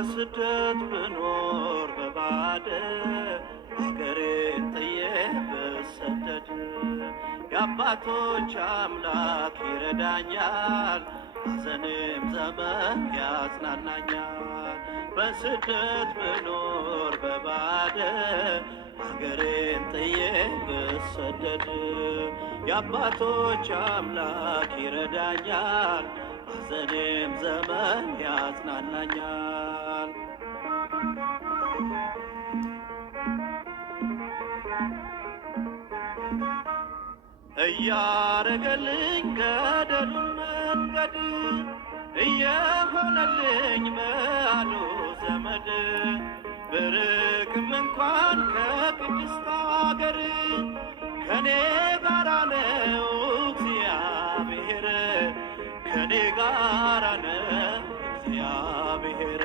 በስደት ብኖር በባዕድ አገሬን ጥዬ ብሰደድ የአባቶች አምላክ ይረዳኛል፣ ሐዘኔም ዘመን ያጽናናኛል። በስደት ብኖር በባዕድ አገሬን ጥዬ ብሰደድ የአባቶች አምላክ ይረዳኛል፣ ሐዘኔም ዘመን ያጽናናኛል። እያረገልኝ ገደሉን መንገድ እየሆነልኝ መሃሉ ዘመድ ብርቅም እንኳን ከቅድስት አገር ከኔ ጋራ ነው እግዚአብሔር፣ ከኔ ጋራ ነው እግዚአብሔር።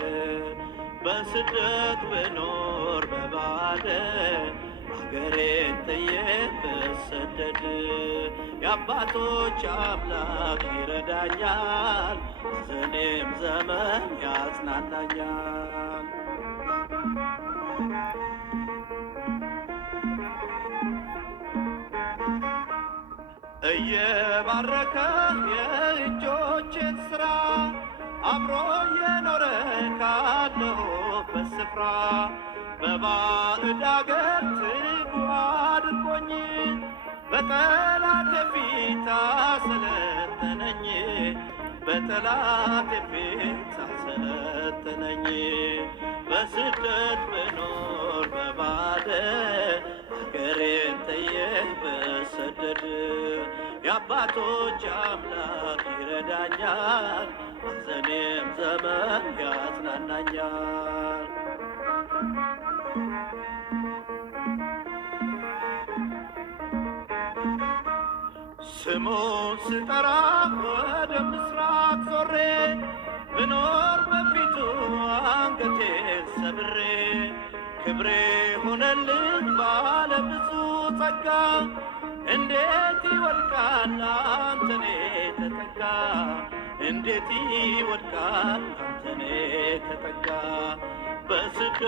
በስደት ብኖር በባዕድ አገሬን ጥዬ ብሰደድ የአባቶች አምላክ ይረዳኛል፣ ሐዘኔም ዘመን ያጽናናኛል። እየባረከ የእጆቼን ሥራ አብሮ የኖረ ካለሁበት ስፍራ በባዕድ አገር ትጉ አድርጎኝ በጠላቴ ፊት አሰለጠነኝ፣ በጠላቴ ፊት አሰለጠነኝ። በስደት ብኖር በባዕድ አገሬን ጥዬ ብሰደድ የአባቶች አምላክ ይረዳኛል፣ ሐዘኔም ዘመን ያጽናናኛል። ስሙን ስጠራ ወደ ምስራቅ ዞሬ ብኖር በፊቱ አንገቴን ሰብሬ ክብሬ ሆነልኝ ባለ ብዙ ጸጋ እንዴት ይወድቃል አንተኔ ተጠጋ፣ እንዴት ይወድቃል አንተኔ ተጠጋ። በስደት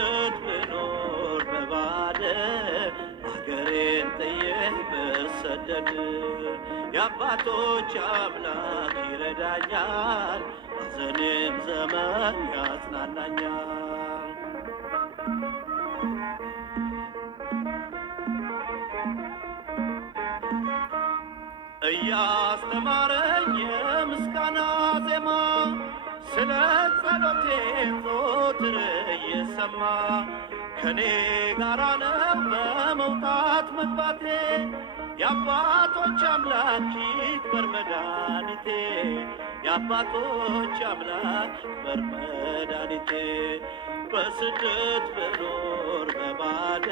ብኖር በባዕድ አገሬን ጥዬ ብሰደድ የአባቶች አምላክ ይረዳኛል፣ ሐዘኔም ዘመን ያጽናናኛል። እያስተማረኝ የምስጋና ዜማ ስለ ጸሎቴ ዘወትር እየሰማ ከኔ ጋራ ነው በመውጣት መግባቴ የአባቶች አምላክ ይክበር መድኃኒቴ፣ የአባቶች አምላክ ይክበር መድኃኒቴ። በስደት ብኖር በባዕድ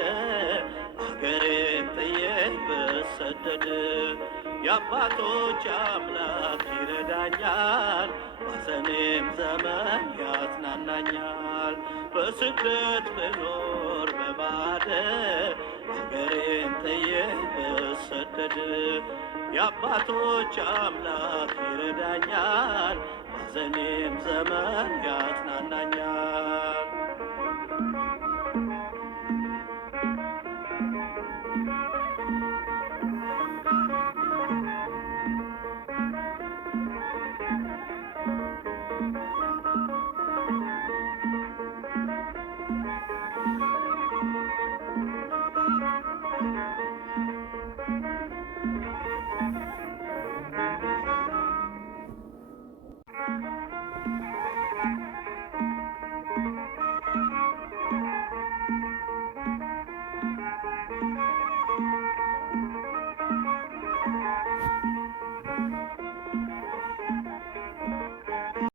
አገሬን ጥዬ ብሰደድ የአባቶች አምላክ ይረዳኛል፣ ሐዘኔም ዘመን ያጽናናኛል። በስደት ብኖር በባዕድ አገሬን ጥዬ ብሰደድ የአባቶች አምላክ ይረዳኛል፣ ሐዘኔም ዘመን ያጽናናኛል።